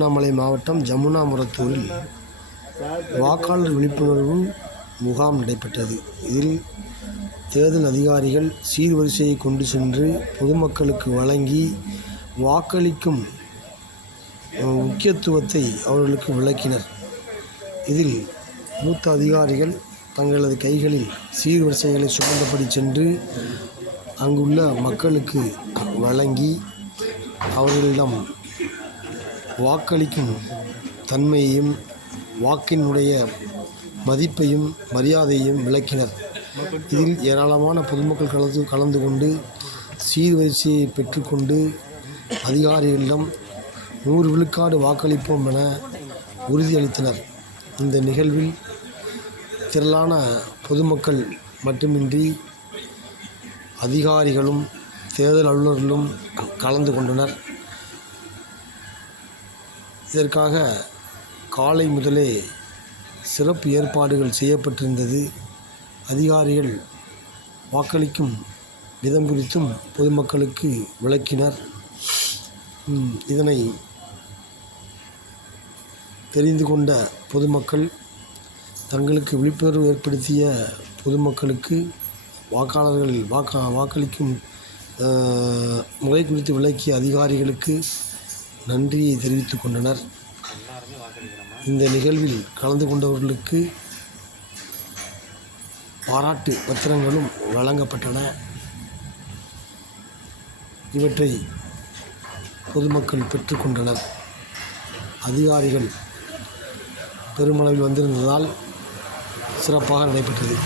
திருவண்ணாமலை மாவட்டம் ஜமுனாமுரத்தூரில் வாக்காளர் விழிப்புணர்வு முகாம் நடைபெற்றது. இதில் தேர்தல் அதிகாரிகள் சீர்வரிசையை கொண்டு சென்று பொதுமக்களுக்கு வழங்கி வாக்களிக்கும் முக்கியத்துவத்தை அவர்களுக்கு விளக்கினர். இதில் மூத்த அதிகாரிகள் தங்களது கைகளில் சீர்வரிசைகளை சுமந்தபடி சென்று அங்குள்ள மக்களுக்கு வழங்கி அவர்களிடம் வாக்களிக்கும் தன்மையையும் வாக்கினுடைய மதிப்பையும் மரியாதையையும் விளக்கினர். இதில் ஏராளமான பொதுமக்கள் கலந்து கொண்டு சீர்வரிசையை பெற்றுக்கொண்டு அதிகாரிகளிடம் 100 விழுக்காடு வாக்களிப்போம் என உறுதியளித்தனர். இந்த நிகழ்வில் திரளான பொதுமக்கள் மட்டுமின்றி அதிகாரிகளும் தேர்தல் அலுவலர்களும் கலந்து கொண்டனர். இதற்காக காலை முதலே சிறப்பு ஏற்பாடுகள் செய்யப்பட்டிருந்தது. அதிகாரிகள் வாக்களிக்கும் விதம் குறித்தும் பொதுமக்களுக்கு விளக்கினர். இதனை தெரிந்து கொண்ட பொதுமக்கள் தங்களுக்கு விழிப்புணர்வு ஏற்படுத்திய பொதுமக்களுக்கு வாக்களிக்கும் முறை குறித்து விளக்கிய அதிகாரிகளுக்கு நன்றியை தெரிவித்துக் கொண்டனர். இந்த நிகழ்வில் கலந்து கொண்டவர்களுக்கு பாராட்டு பத்திரங்களும் வழங்கப்பட்டன. இவற்றை பொதுமக்கள் பெற்றுக்கொண்டனர். அதிகாரிகள் பெருமளவில் வந்திருந்ததால் சிறப்பாக நடைபெற்றது.